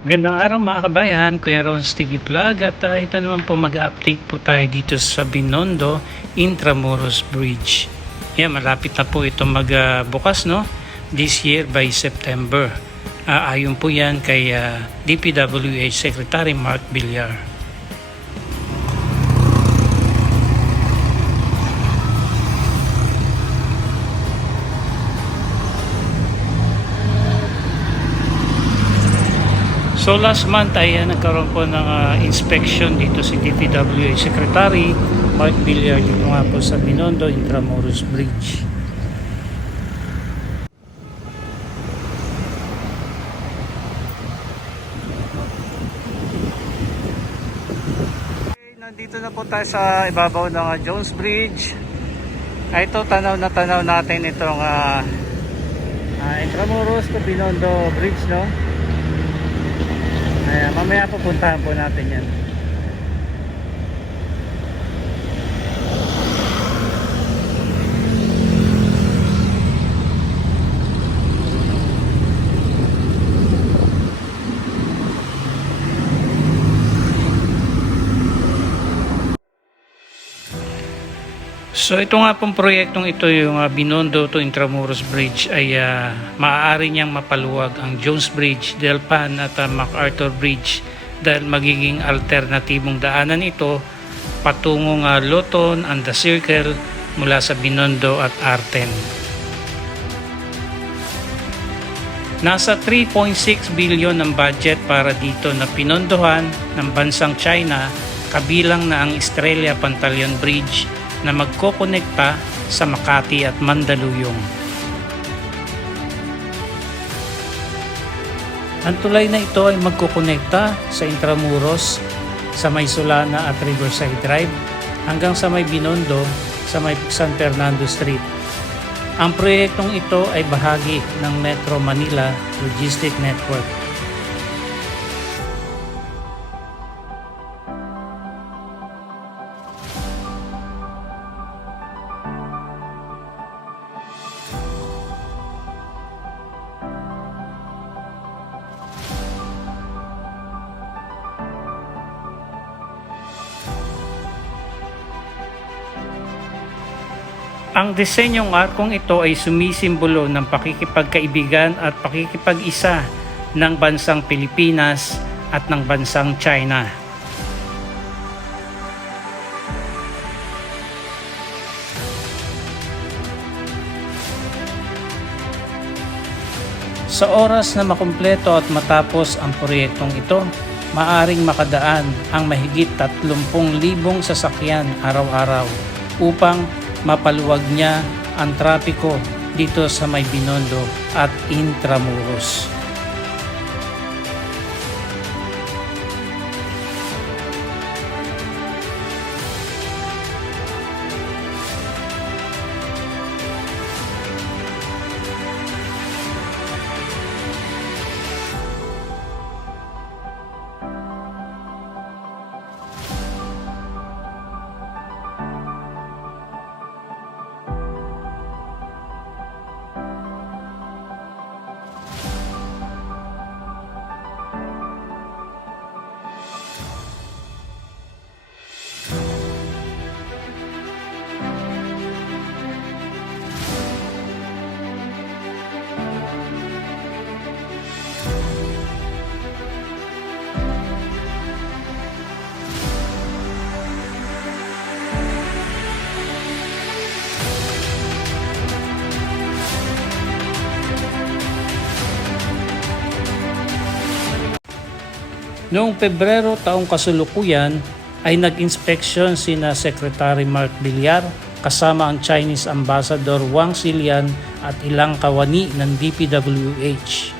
Magandang araw mga kabayan, Kuya Ron's TV Vlog at ito naman po mag-update po tayo dito sa Binondo Intramuros Bridge. Yan, malapit na po ito magbukas no? This year by September. Ayon po yan kay DPWH Secretary Mark Villar. So last month ay nagkaroon po ng inspection dito si DPWH Secretary Mark Villar dito nga po sa Binondo Intramuros Bridge. Okay, nandito na po tayo sa ibabaw ng Jones Bridge. Ito tanaw natin itong Intramuros to Binondo Bridge, no? Ayan, mamaya pupuntahan po natin yan. So ito nga pong proyektong ito, yung Binondo to Intramuros Bridge ay maaari niyang mapaluwag ang Jones Bridge, Delpan at MacArthur Bridge dahil magiging alternatibong daanan ito patungong Loton and the Circle mula sa Binondo at Arten. Nasa 3.6 billion ang budget para dito na pinondohan ng bansang China, kabilang na ang Estrella Pantaleon Bridge na magkokonekta sa Makati at Mandaluyong. Ang tulay na ito ay magkokonekta sa Intramuros, sa may Solana at Riverside Drive hanggang sa may Binondo sa may San Fernando Street. Ang proyektong ito ay bahagi ng Metro Manila Logistic Network. Ang disenyong arkong ito ay sumisimbolo ng pakikipagkaibigan at pakikipag-isa ng bansang Pilipinas at ng bansang China. Sa oras na makumpleto at matapos ang proyektong ito, maaring makadaan ang mahigit 30,000 sasakyan araw-araw upang mapaluwag niya ang trapiko dito sa may Binondo at Intramuros. Noong Pebrero taong kasalukuyan ay nag-inspeksyon sina Secretary Mark Villar kasama ang Chinese Ambassador Wang Xilian at ilang kawani ng DPWH.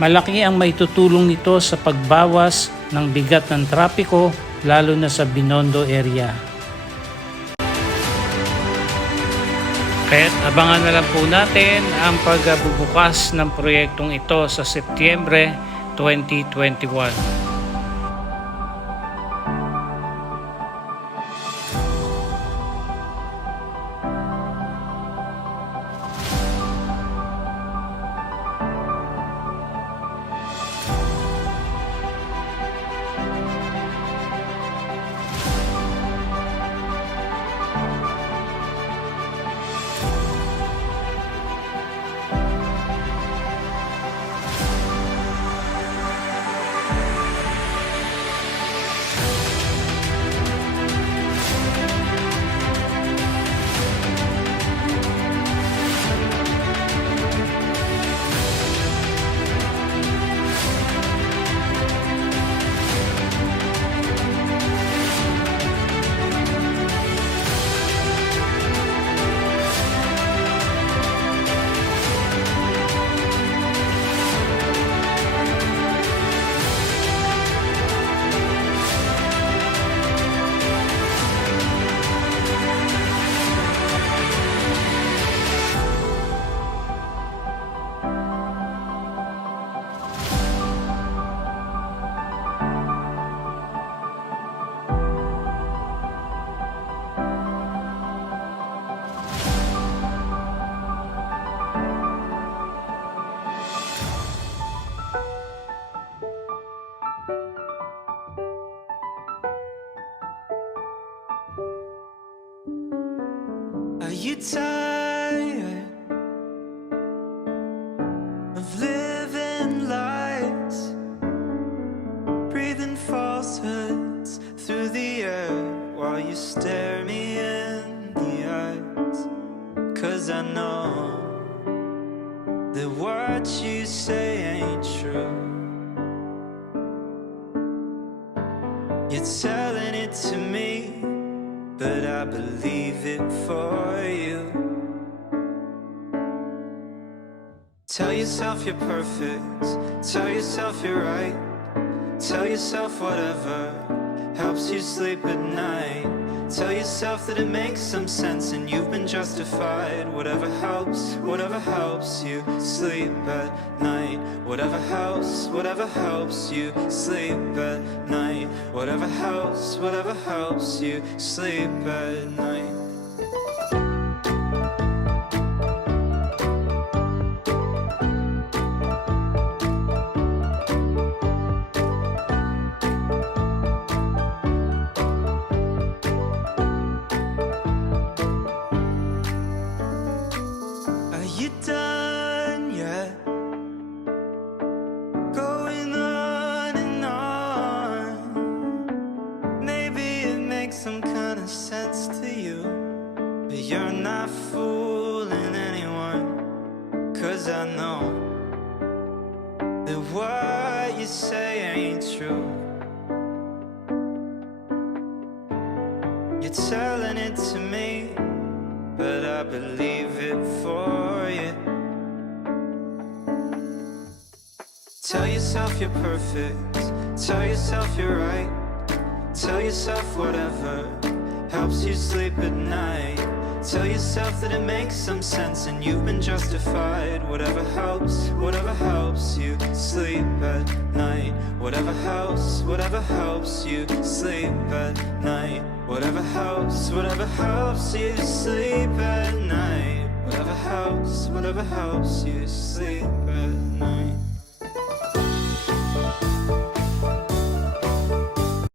Malaki ang maitutulong nito sa pagbawas ng bigat ng trapiko lalo na sa Binondo area. Kaya't abangan na lang po natin ang pagbubukas ng proyektong ito sa Setyembre 2021. you tired of living lies, breathing falsehoods through the air while you stare me in the eyes? 'Cause I know that what you say ain't true. You're telling it to me, but I believe it for you. Tell yourself you're perfect, tell yourself you're right, tell yourself whatever helps you sleep at night. Tell yourself that it makes some sense and you've been justified. Whatever helps you sleep at night. Whatever helps you sleep at night. Whatever helps you sleep at night. Are you done yet? Going on and on. Maybe it makes some kind of sense to you, but you're not fooling anyone. 'Cause I know that what you say ain't true. You're telling it to me, but I believe it for you. Tell yourself you're perfect, tell yourself you're right, tell yourself whatever helps you sleep at night. Tell yourself that it makes some sense and you've been justified. Whatever helps you sleep at night. Whatever helps you sleep at night. Whatever helps you sleep at night. Whatever helps you sleep at night.